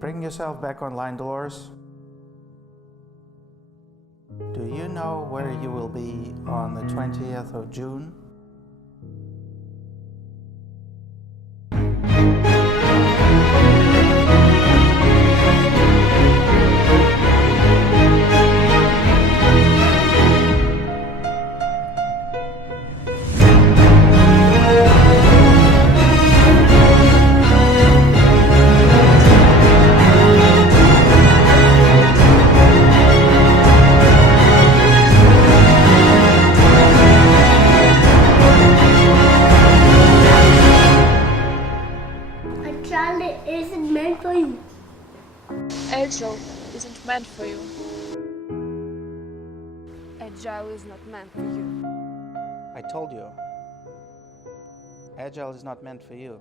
Bring yourself back online, Dolores. Do you know where you will be on the 20th of June? Agile isn't meant for you. Agile isn't meant for you. Agile is not meant for you. I told you. Agile is not meant for you.